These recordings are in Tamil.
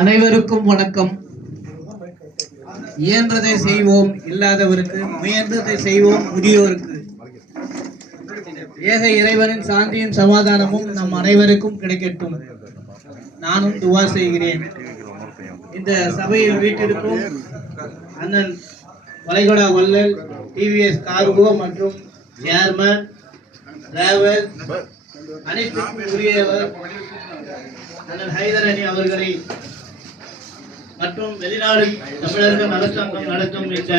அனைவருக்கும் வணக்கம். இயன்றதை செய்வோம் இல்லாதவருக்கு முயன்றதை செய்வோம் முதியோருக்கு. ஏக இறைவனின் சாந்தியும் சமாதானமும் நம் அனைவருக்கும் கிடைக்கட்டும். நானும் துவா செய்கிறேன். இந்த சபையில் வீட்டிற்கும் அண்ணன் வளைகுடா வல்லல் டிவிஎஸ் கார்கோ மற்றும் சேர்மன் டிராவல் அனைத்துக்கும் உரியவர் அண்ணன் ஹைதர் அலி அவர்களை மற்றும் வெளிநாடு தமிழர்கள் அரசாங்கம் நடத்தும் இந்த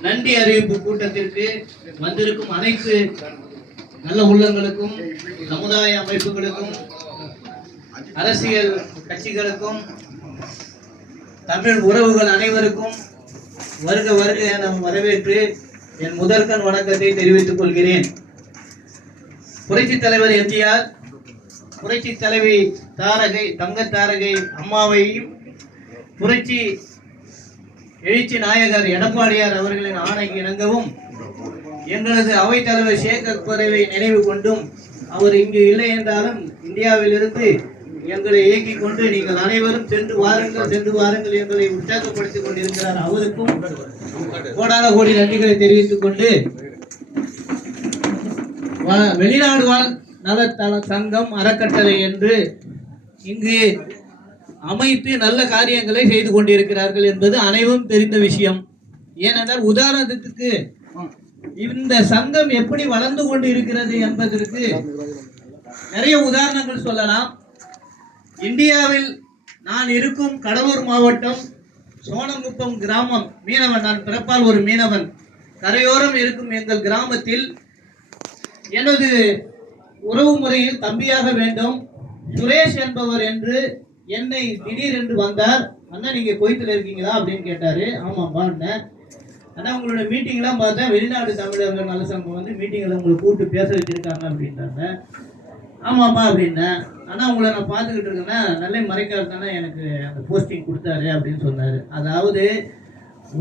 நன்றி அறிவிப்பு கூட்டத்திற்கு வந்திருக்கும் அனைத்து நல்ல உள்ளங்களுக்கும் சமுதாய அமைப்புகளுக்கும் அரசியல் கட்சிகளுக்கும் தமிழ் உறவுகள் அனைவருக்கும் வருக வருக என வரவேற்று என் முதற்கண் வணக்கத்தை தெரிவித்துக் கொள்கிறேன். புரட்சி தலைவர் எம்ஜிஆர் புரட்சி தலைவி தாரகை தங்க தாரகை அம்மாவையும் புரட்சி எழுச்சி நாயகர் எடப்பாடியார் அவர்களின் ஆணைக்கு இணங்கவும் எங்களது அவைத் தலைவர் ஷேக் அக்பரவை நினைவு கொண்டும் அவர் இங்கு இல்லை என்றாலும் இந்தியாவிலிருந்து எங்களை இயக்கிக் கொண்டு நீங்கள் அனைவரும் சென்று வாருங்கள் சென்று வாருங்கள் எங்களை உற்சாகப்படுத்திக் கொண்டிருக்கிறார் அவருக்கும். கோடான கோடி நன்றிகளை தெரிவித்துக் கொண்டு வெளிநாடு வாழ் நலத்தள சங்கம் அறக்கட்டளை என்று இங்கு அமைத்து நல்ல காரியங்களை செய்து கொண்டிருக்கிறார்கள் என்பது அனைவரும் தெரிந்த விஷயம். ஏனென்றால் உதாரணத்துக்கு இந்த சங்கம் எப்படி வளர்ந்து கொண்டு இருக்கிறது என்பதற்கு நிறைய உதாரணங்கள் சொல்லலாம். இந்தியாவில் நான் இருக்கும் கடலூர் மாவட்டம் சோனங்குப்பம் கிராமம். மீனவன் நான் பிறப்பால் ஒரு மீனவன். கரையோரம் இருக்கும் எங்கள் கிராமத்தில் எனது உறவு முறையில் தம்பியாக வேண்டும். சுரேஷ் என்பவர் என்று என்னை திடீர் என்று வந்தார். அண்ணா நீங்க கொய்த்தில் இருக்கீங்களா அப்படின்னு கேட்டாரு. ஆமாம்ப்பா அண்ணன் அண்ணா உங்களோட மீட்டிங்லாம் பார்த்தேன் வெளிநாடு தமிழர்கள் நல்ல சங்கம் வந்து மீட்டிங்கில் உங்களை கூப்பிட்டு பேச வச்சிருக்காங்க அப்படின்றாங்க. ஆமாப்பா அப்படின்னேன் ஆனால் உங்களை நான் பார்த்துக்கிட்டு இருக்கேன்னா நல்ல மறைக்கார் தானே எனக்கு அந்த போஸ்டிங் கொடுத்தாரு அப்படின்னு சொன்னார். அதாவது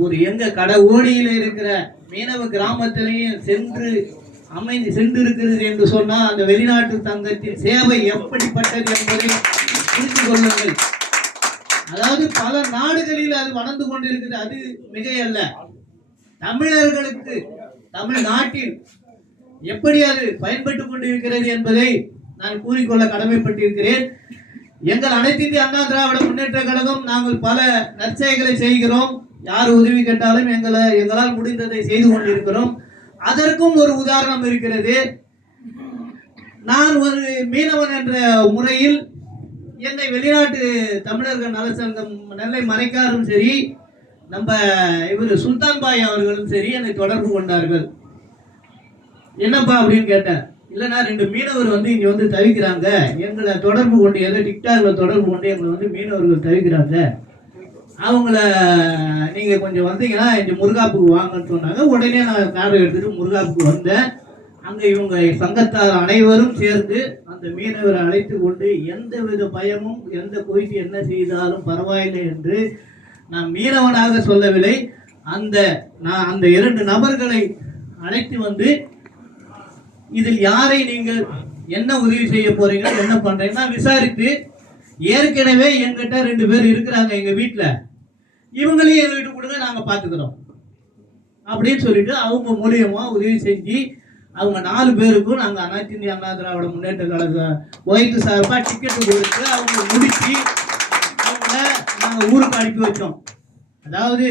ஒரு எங்கள் கடை ஓடியில் இருக்கிற மீனவ கிராமத்திலையும் சென்று அமைந்து சென்றிருக்கிறது என்று சொன்னால் அந்த வெளிநாட்டு தங்கத்தின் சேவை எப்படிப்பட்டது என்பதை புரிந்து கொள்ளுங்கள். அதாவது பல நாடுகளில் அது வளர்ந்து கொண்டிருக்கிறது. அது மிகையல்ல. தமிழர்களுக்கு தமிழ்நாட்டில் எப்படி அது பயன்பட்டு கொண்டிருக்கிறது என்பதை நான் கூறிக்கொள்ள கடமைப்பட்டிருக்கிறேன். எங்கள் அனைத்து இந்திய அண்ணா திராவிட முன்னேற்ற கழகம் நாங்கள் பல நற்செயல்களை செய்கிறோம். யார் உதவி கேட்டாலும் எங்களை எங்களால் முடிந்ததை செய்து கொண்டிருக்கிறோம். அதற்கும் ஒரு உதாரணம் இருக்கிறது. நான் ஒரு மீனவன் என்ற முறையில் என்னை வெளிநாட்டு தமிழர்கள் நலச்சங்கம் நெல்லை மறைக்காரும் சரி நம்ம இவர் சுல்தான் பாய் அவர்களும் சரி என்னை தொடர்பு கொண்டார்கள். என்னப்பா அப்படின்னு கேட்டேன். இல்லைன்னா ரெண்டு மீனவர் வந்து இங்கே வந்து தவிக்கிறாங்க. எங்களை தொடர்பு கொண்டு ஏதோ டிக்டாக்ல தொடர்பு கொண்டு எங்களை வந்து மீனவர்கள் தவிக்கிறாங்க. அவங்கள நீங்கள் கொஞ்சம் வந்தீங்கன்னா இந்த முருகாப்புக்கு வாங்கன்னு சொன்னாங்க. உடனே நான் காரை எடுத்துகிட்டு முருகாப்புக்கு வந்தேன். அங்கே இவங்க சங்கத்தார் அனைவரும் சேர்ந்து அந்த மீனவரை அழைத்து கொண்டு எந்த வித பயமும் எந்த கோயிட்டு என்ன செய்தாலும் பரவாயில்லை என்று நான் மீனவனாக சொல்லவில்லை. அந்த நான் அந்த இரண்டு நபர்களை அழைத்து வந்து இதில் யாரை நீங்கள் என்ன உதவி செய்ய போறீங்க? என்ன பண்றீங்கன்னா விசாரித்து ஏற்கனவே என்கிட்ட ரெண்டு பேர் இருக்கிறாங்க எங்க வீட்டில் இவங்களையும் எங்க வீட்டுக்கு கொடுங்க நாங்க பாத்துக்கிறோம் அப்படின்னு சொல்லிட்டு அவங்க மூலியமா உதவி செஞ்சு அவங்க நாலு பேருக்கும் நாங்க அனைத்து இந்திய அண்ணா திராவிட முன்னேற்ற கழக ஒய்க்கு சார்பா டிக்கெட் கொடுத்து அவங்க முடிச்சு அவங்கள நாங்க ஊருக்கு அனுப்பி வச்சோம். அதாவது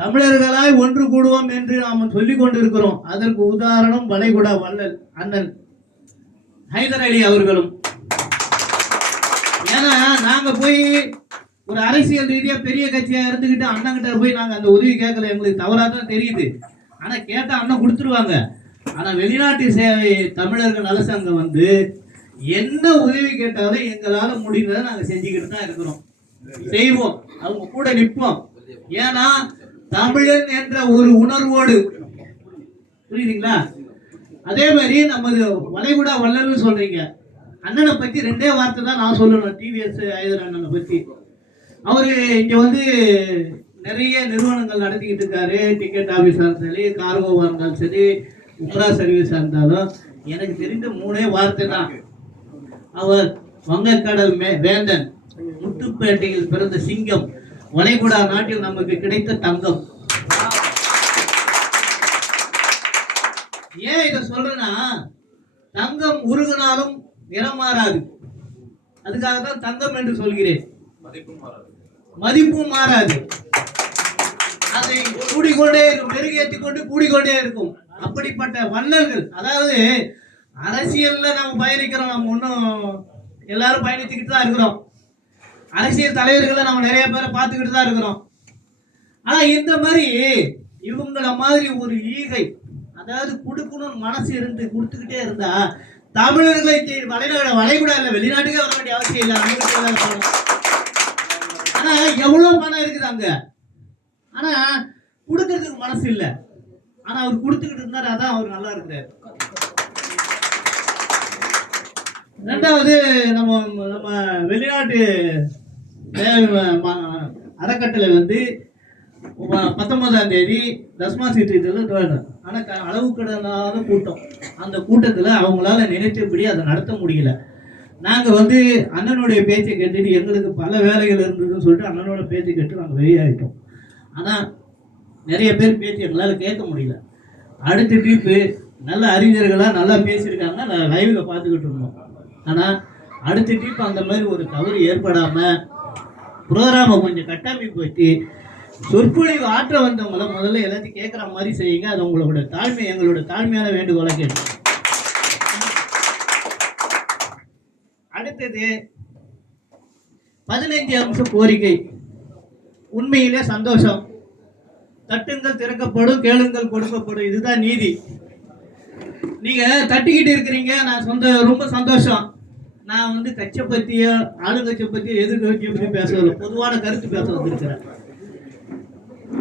தமிழர்களாய் ஒன்று கூடுவோம் என்று நாம் சொல்லிக் கொண்டிருக்கிறோம். அதற்கு உதாரணம் வளைகுடா வள்ளல் அண்ணன் ஹைதர் அலி அவர்களும். ஏன்னா நாங்க போய் ஒரு அரசியல் ரீதியா பெரிய கட்சியா இருந்துகிட்டு அண்ணன் கிட்ட போய் நாங்க அந்த உதவி கேட்கல. எங்களுக்கு தவறா தான் தெரியுது. ஆனா கேட்டா அண்ணன் கொடுத்துருவாங்க. ஆனா வெளிநாட்டு சேவை தமிழர்கள் நலசங்கம் வந்து என்ன உதவி கேட்டாலும் எங்களால முடிந்ததை நாங்க செஞ்சுக்கிட்டு தான் இருக்கிறோம். செய்வோம். அவங்க கூட நிற்போம் ஏன்னா தமிழன் என்ற ஒரு உணர்வோடு புரியுதுங்களா? அதே மாதிரி நமது வளைகுடா வல்லல்னு சொல்றீங்க. அண்ணனை பத்தி ரெண்டே வார்த்தை தான் நான் சொல்லணும். டிவிஎஸ் ஐதர் அண்ணனை பத்தி. அவரு இங்க வந்து நிறைய நிறுவனங்கள் நடத்திக்கிட்டு இருக்காரு. டிக்கெட் ஆஃபீஸாக இருந்தாலும் சரி கார்கோவாக இருந்தாலும் சரி உப்ரா சர்வீஸாக இருந்தாலும் எனக்கு தெரிந்த மூணே வார்த்தை தான். அவர் வங்கக்கடல் மே வேந்தன் முத்துப்பேட்டையில் பிறந்த சிங்கம் வளைகுடா நாட்டில் நமக்கு கிடைத்த தங்கம். ஏன் இதை சொல்றேன்னா தங்கம் உருகினாலும் நிறம் மாறாது. அதுக்காக தான் தங்கம் என்று சொல்கிறேன். மதிப்பும் மாறாது. மதிப்பும் மாறாது. அதை கூடிக்கொண்டே இருக்கும் மெருகேற்றி கொண்டு கூடிக்கொண்டே இருக்கும். அப்படிப்பட்ட வள்ளல்கள் அதாவது அரசியல்ல நம்ம பயணிக்கிறோம் நம்ம ஒன்றும் எல்லாரும் பயணித்துக்கிட்டு தான் இருக்கிறோம். அரசியல் தலைவர்களை நம்ம நிறைய பேரை பார்த்துக்கிட்டு தான் இருக்கிறோம். ஆனால் இந்த மாதிரி இவங்கள மாதிரி ஒரு ஈகை அதாவது கொடுக்கணும்னு மனசு இருந்து கொடுத்துக்கிட்டே இருந்தா தமிழர்களை தே- வளைகுடா இல்லை வெளிநாட்டுக்கே வர வேண்டிய அவசியம் இல்லை நம்மகிட்ட ஆனா எவ்வளவு பணம் இருக்குது அங்க? ஆனா கொடுக்கறதுக்கு மனசு இல்ல. ஆனா அவர் கொடுத்துக்கிட்டு இருந்தாரு அதான் அவர் நல்லா இருக்கிறாரு. ரெண்டாவது நம்ம நம்ம வெளிநாட்டு அறக்கட்டளை வந்து பத்தொன்பதாம் தேதி தஸ்மா சீட்டு ஆனால் க- அளவு கடனாத கூட்டம். அந்த கூட்டத்தில் அவங்களால நினைத்தபடி அதை நடத்த முடியல. நாங்கள் வந்து அண்ணனுடைய பேச்சை கேட்டுட்டு எங்களுக்கு பல வேலைகள் இருந்ததுன்னு சொல்லிட்டு அண்ணனோட பேச்சை கேட்டு நாங்கள் வெளியாகிட்டோம் ஆனால் நிறைய பேர் பேச்சு எங்களால் கேட்க முடியல. அடுத்த ட்ரிப்பு நல்ல அறிஞர்களாக நல்லா பேசியிருக்காங்க நான் லைவில் பார்த்துக்கிட்டு இருந்தோம். ஆனால் அடுத்த ட்ரிப் அந்த மாதிரி ஒரு தவறு ஏற்படாமல் ப்ரோக்ராமை கொஞ்சம் கட்டமைப்பு வச்சு சொற்பொழிவு ஆற்ற வந்தவங்கள முதல்ல எல்லாத்தையும் கேட்குற மாதிரி செய்யுங்க. அது உங்களோட தாழ்மை எங்களோட தாழ்மையான வேண்டுகோளை கேட்டோம் அடுத்தது பதினைந்து அம்ச கோரிக்கை. உண்மையிலே சந்தோஷம். தட்டுங்கள் திறக்கப்படும் கேளுங்கள் கொடுக்கப்படும். இதுதான் நீதி. நீங்க தட்டிக்கிட்டு இருக்கிறீங்க நான் சொந்த ரொம்ப சந்தோஷம். நான் வந்து கட்சியை பத்தியோ ஆளுங்கட்சியை பத்தியோ எதிர்கட்சியை பத்தி பேசல பொதுவான கருத்து பேச வந்திருக்கிறேன்.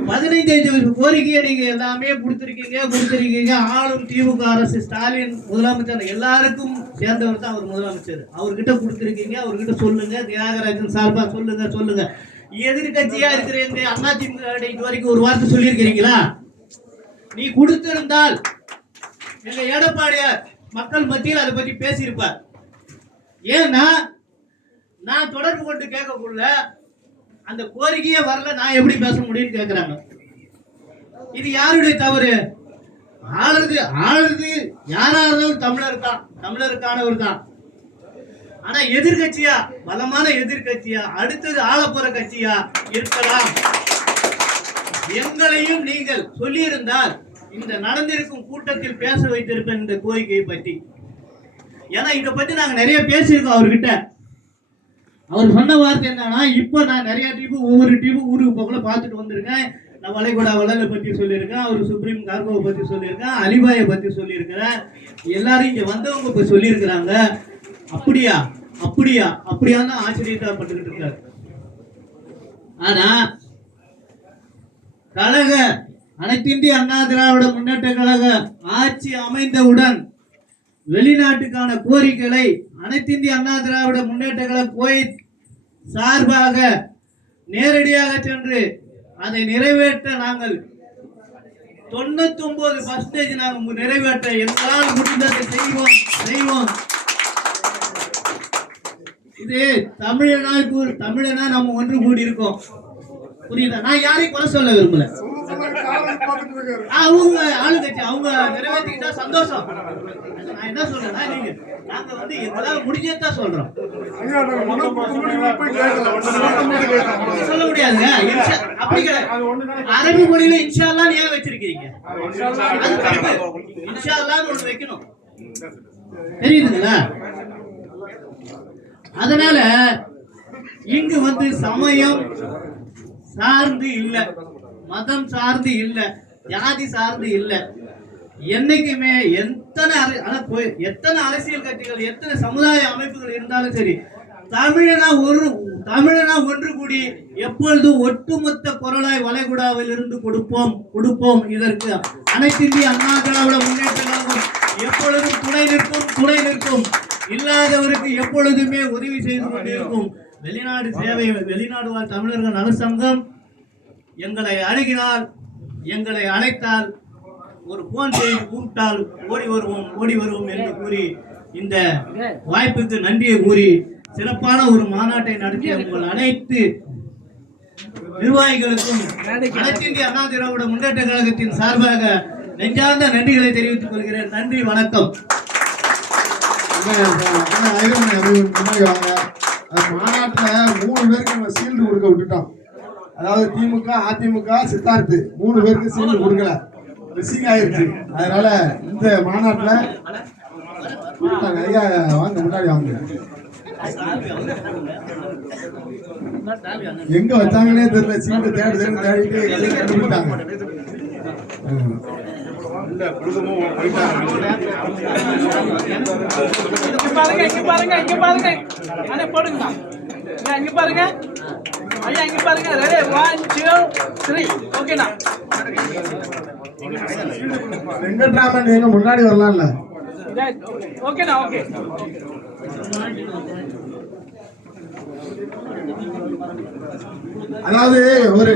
பதினைந்து கோரிக்கையை நீங்க எல்லாமே கொடுத்திருக்கீங்க கொடுத்திருக்கீங்க. ஆளும் திமுக அரசு ஸ்டாலின் முதலமைச்சர் எல்லாருக்கும் சேர்ந்தவர் தான் அவர் முதலமைச்சர். அவர்கிட்ட கொடுத்திருக்கீங்க அவர்கிட்ட சொல்லுங்க தியாகராஜன் சார்பா சொல்லுங்க சொல்லுங்க. எதிர்கட்சியா இருக்கிற இந்த அதிமுக இது வரைக்கும் ஒரு வார்த்தை சொல்லியிருக்கிறீங்களா? நீ கொடுத்திருந்தால் எங்க எடப்பாடியார் மக்கள் மத்தியில் அதை பத்தி பேசியிருப்பார். ஏன்னா நான் தொடர்பு கொண்டு கேட்கக்குள்ள அந்த கோரிக்கையே வரல நான் எப்படி பேச முடியும்னு கேட்குறாங்க இது யாருடைய தவறு? ஆளுறது ஆளுது யாரா இருந்தாலும் தமிழர் தான் தமிழருக்கானவர் தான். ஆனா எதிர்கட்சியா? பலமான எதிர்கட்சியா? அடுத்தது ஆளப்புற கட்சியா இருக்கலாம். எங்களையும் நீங்கள் சொல்லியிருந்தால் இந்த நடந்திருக்கும் கூட்டத்தில் பேச வைத்திருப்பேன் இந்த கோரிக்கையை பற்றி. ஏன்னா இதை பற்றி நாங்கள் நிறைய பேசியிருக்கோம் அவர்கிட்ட. அவர் சொன்ன வார்த்தை என்னன்னா இப்போ நான் நிறைய டீப்பு ஒவ்வொரு டீமும் ஊருக்கு போகல பார்த்துட்டு வந்திருக்கேன். நான் வளைகுடா வளலை பற்றி சொல்லியிருக்கேன் அவர் சுப்ரீம் கார்கோவை பற்றி சொல்லியிருக்கேன் அலிபாயை பற்றி சொல்லியிருக்கிறேன். எல்லாரும் இங்கே வந்தவங்க இப்போ சொல்லியிருக்கிறாங்க. அப்படியா அப்படியா அப்படியா தான் ஆச்சரியப்பட்டுக்கிட்டு இருக்காரு. ஆனா கழக அனைத்திந்திய அண்ணா திராவிட முன்னேற்ற கழக ஆட்சி அமைந்தவுடன் வெளிநாட்டுக்கான கோரிக்கைகளை அனைத்திந்திய அண்ணா திராவிட முன்னேற்ற கழக கோயில் சார்பாக நேரடியாக சென்று அதை நிறைவேற்ற நாங்கள் தொண்ணூத்தி ஒன்பது பர்சன்டேஜ் நாங்கள் நிறைவேற்ற எங்களால் முடிந்ததை செய்வோம் செய்வோம். இது தமிழனா தமிழனா நம்ம ஒன்று கூடி இருக்கோம் புரியுதா? நான் யாரையும் குறை சொல்ல விரும்பல. அவங்க ஆளுங்கட்சி அவங்க நிறைவேற்றிக்கிட்டா சந்தோஷம். நான் என்ன சொல்றேன்னா நீங்க நாங்க வந்து எங்களால முடிஞ்சதான் சொல்றோம். சொல்ல முடியாதுங்க அப்படி கிடையாது. அரபி மொழியில இன்ஷா அல்லாஹ் ஏன் வச்சிருக்கீங்க? அது தப்பு. இன்ஷா அல்லாஹ்னு ஒண்ணு வைக்கணும். தெரியுதுங்களா? அதனால இங்கு வந்து சமயம் சார்ந்து இல்ல. மதம் சார்ந்து இல்லை ஜாதி சார்ந்து இல்லை. என்னைக்குமே எத்தனை அர- ஆனா போய்- எத்தனை அரசியல் கட்சிகள் எத்தனை சமுதாய அமைப்புகள் இருந்தாலும் சரி தமிழனா ஒரு தமிழனா ஒன்று கூடி எப்பொழுதும் ஒட்டுமொத்த குரலாய் வளைகுடாவில் இருந்து கொடுப்போம் கொடுப்போம் இதற்கு. அனைத்திந்திய அண்ணா திராவிட முன்னேற்ற எப்பொழுதும் துணை நிற்கும் துணை நிற்கும். இல்லாதவருக்கு எப்பொழுதுமே உதவி செய்து கொண்டிருக்கும். வெளிநாடு சேவை வெளிநாடு வாழ் தமிழர்கள் நலசங்கம் எங்களை அணுகினால் எங்களை அழைத்தால் ஒரு போன் செய்து கூப்பிட்டால் ஓடி வருவோம் ஓடி வருவோம் என்று கூறி இந்த வாய்ப்புக்கு நன்றியை கூறி சிறப்பான ஒரு மாநாட்டை நடத்திய உங்கள் அனைத்து நிர்வாகிகளுக்கும் அனைத்து இந்திய அண்ணா திராவிட முன்னேற்ற கழகத்தின் சார்பாக நெஞ்சார்ந்த நன்றிகளை தெரிவித்துக் கொள்கிறேன். நன்றி வணக்கம். மாநாட்டில் மூணு பேருக்கு நம்ம சீல்டு கொடுக்க விட்டுட்டோம். அதாவது திமுக அதிமுக சித்தார்த்து மூணு பேருக்கு சீட்டு கொடுக்கல. மிஸ்ஸிங் ஆயிருச்சு. அதனால இந்த மாநாட்டுல ஐயா வாங்க முன்னாடி வாங்க. எங்க வச்சாங்கன்னே தெரியல. சீட்டு தேடி தேடி தேடிட்டு கண்டுபிடிட்டாங்க இங்க பாருங்க இங்க பாருங்க இங்க பாருங்க. அண்ணே போடுங்க. இங்க பாருங்க. ஐயா இங்க பாருங்க. ரெடி. ஒன் டூ த்ரீ ஓகேண்ணா வெங்கட்ராமன் எங்க முன்னாடி வரலாம்ல. ஓகேண்ணா ஓகே அதாவது ஒரு